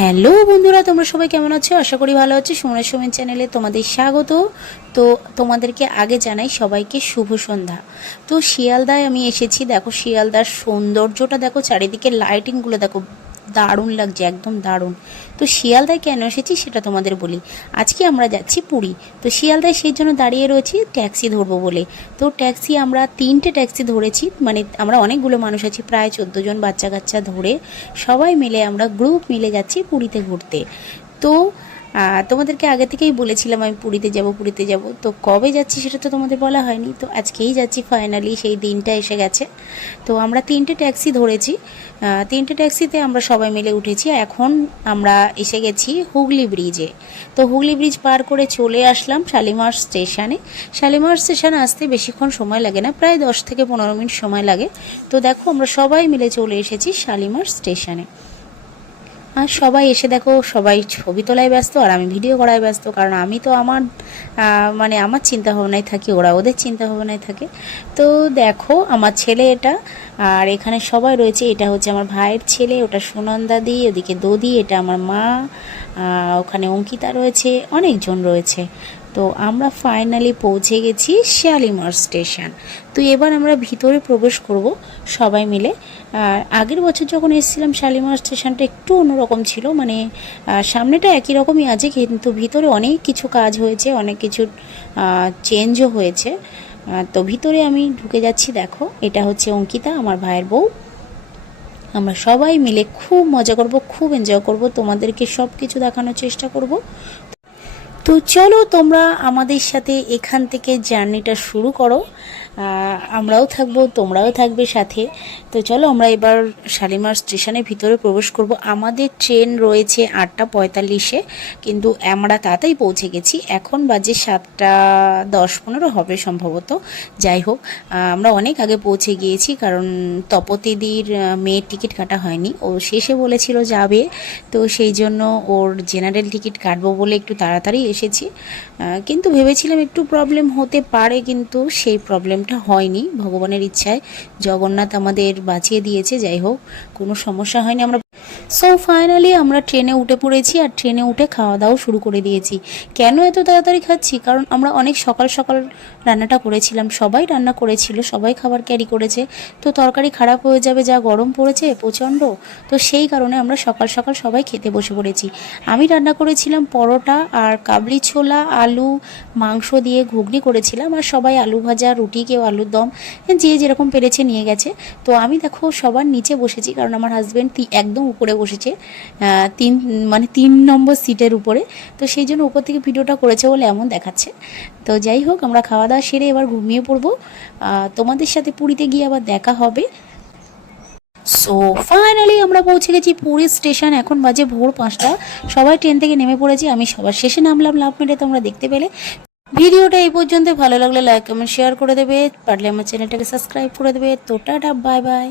Hello বন্ধুরা, তোমরা সবাই কেমন আছো? আশা করি ভালো আছো। সুমনের সুমিন চ্যানেলে তোমাদের স্বাগত। তো তোমাদেরকে আগে জানাই সবাইকে শুভ সন্ধ্যা। তো শিয়ালদায় আমি এসেছি। দেখো শিয়ালদার সৌন্দর্যটা দেখো, চারিদিকে লাইটিংগুলো দেখো, দারুণ লাগছে, একদম দারুণ। তো শিয়ালদায় কেন এসেছি সেটা তোমাদের বলি। আজকে আমরা যাচ্ছি পুরী। তো শিয়ালদায় সেই জন্য দাঁড়িয়ে রয়েছি ট্যাক্সি ধরবো বলে। তো ট্যাক্সি আমরা 3টে ট্যাক্সি ধরেছি, মানে আমরা অনেকগুলো মানুষ আছি, প্রায় 14 জন বাচ্চা কাচ্চা ধরে সবাই মিলে আমরা গ্রুপ মিলে যাচ্ছি পুরীতে ঘুরতে। তো তোমাদেরকে আগে থেকেই বলেছিলাম আমি পুরীতে যাব। তো কবে যাচ্ছি সেটা তো তোমাদের বলা হয়নি। তো আজকেই যাচ্ছি, ফাইনালি সেই দিনটা এসে গেছে। তো আমরা 3টে ট্যাক্সি ধরেছি। 3টে ট্যাক্সিতে আমরা সবাই মিলে উঠেছি। এখন আমরা এসে গেছি হুগলি ব্রিজে। তো হুগলি ব্রিজ পার করে চলে আসলাম শালিমার স্টেশনে। শালিমার স্টেশনে আসতে বেশিক্ষণ সময় লাগে না, প্রায় 10 থেকে 15 মিনিট সময় লাগে। তো দেখো আমরা সবাই মিলে চলে এসেছি শালিমার স্টেশনে। আর সবাই এসে দেখো, সবাই ছবি তোলায় ব্যস্ত আর আমি ভিডিও করায় ব্যস্ত, কারণ আমি তো আমার মানে আমার চিন্তা ভাবনায় থাকি, ওরা ওদের চিন্তা ভাবনায় থাকে। তো দেখো আমার ছেলে এটা, আর এখানে সবাই রয়েছে। এটা হচ্ছে আমার ভাইয়ের ছেলে, ওটা সুনন্দাদি, ওদিকে দদি, এটা আমার মা, ওখানে অঙ্কিতা রয়েছে, অনেকজন রয়েছে। তো আমরা ফাইনালি পৌঁছে গেছি শালিমার স্টেশন। তো এবার আমরা ভিতরে প্রবেশ করব সবাই মিলে। আর আগের বছর যখন এসেছিলাম শালিমার স্টেশনটা একটু অন্যরকম ছিল, মানে সামনেটা একই রকমই আছে, কিন্তু ভিতরে অনেক কিছু কাজ হয়েছে, অনেক কিছু চেঞ্জও হয়েছে। তো ভিতরে আমি ঢুকে যাচ্ছি। দেখো এটা হচ্ছে অঙ্কিতা, আমার ভাইয়ের বউ। আমরা সবাই মিলে খুব মজা করব, খুব এনজয় করব, তোমাদেরকে সব কিছু দেখানোর চেষ্টা করব। তো চলো তোমরা আমাদের সাথে এখান থেকে জার্নিটা শুরু করো। আমরাও থাকবো, তোমরাও থাকবে সাথে। তো চলো আমরা এবার শালিমার স্টেশনের ভিতরে প্রবেশ করব। আমাদের ট্রেন রয়েছে 8টা 45-এ, কিন্তু আমরা তাড়াতাড়ি পৌঁছে গেছি। এখন বাজে 7টা 10-15 হবে সম্ভবত। যাই হোক, আমরা অনেক আগে পৌঁছে গিয়েছি, কারণ তপতিদির মেয়ের টিকিট কাটা হয়নি, ও শেষে বলেছিল যাবে। তো সেই জন্য ওর জেনারেল টিকিট কাটবো বলে একটু তাড়াতাড়ি এসেছি। কিন্তু ভেবেছিলাম একটু প্রবলেম হতে পারে, কিন্তু সেই প্রবলেমটা হয়নি, ভগবানের ইচ্ছায় জগন্নাথ আমাদের বাঁচিয়ে দিয়েছে। যাই হোক, কোনো সমস্যা হয়নি। সো ফাইনালি আমরা ট্রেনে উঠে পড়েছি, আর ট্রেনে উঠে খাওয়া দাওয়া শুরু করে দিয়েছি। কেন এত তাড়াতাড়ি খাচ্ছি? কারণ আমরা অনেক সকাল সকাল রান্নাটা করেছিলাম, সবাই রান্না করেছিল, সবাই খাবার ক্যারি করেছে। তো তরকারি খারাপ হয়ে যাবে, যা গরম পড়েছে প্রচণ্ড। তো সেই কারণে আমরা সকাল সকাল সবাই খেতে বসে পড়েছি। আমি রান্না করেছিলাম পরোটা আর কাবলি ছোলা, আলু, মাংস দিয়ে ঘুগনি করেছিলাম, আর সবাই আলু ভাজা, রুটি, কেউ আলুর দম, যে যেরকম পেরেছে নিয়ে গেছে। তো আমি দেখো সবার নিচে বসেছি, কারণ আমার হাজব্যান্ড একদম উপরে বসেছে, 3 নম্বর সিটের উপরে। তো সেই জন্য উপর থেকে ভিডিওটা করেছে বলে এমন দেখাচ্ছে। তো যাই হোক, আমরা খাওয়া দাওয়া সেরে এবার ঘুমিয়ে পড়বো। তোমাদের সাথে পুরীতে গিয়ে আবার দেখা হবে। সো ফাইনালি আমরা পৌঁছে গেছি পুরী স্টেশন। এখন বাজে ভোর 5টা। সবাই ট্রেন থেকে নেমে পড়েছি, আমি সবার শেষে নামলাম লাফ মেরে, তোমরা দেখতে পেলে। ভিডিওটা এই পর্যন্ত। ভালো লাগলে লাইক কমেন্ট শেয়ার করে দেবে, পারলে আমার চ্যানেলটাকে সাবস্ক্রাইব করে দেবে। তো টাটা, বাই বাই।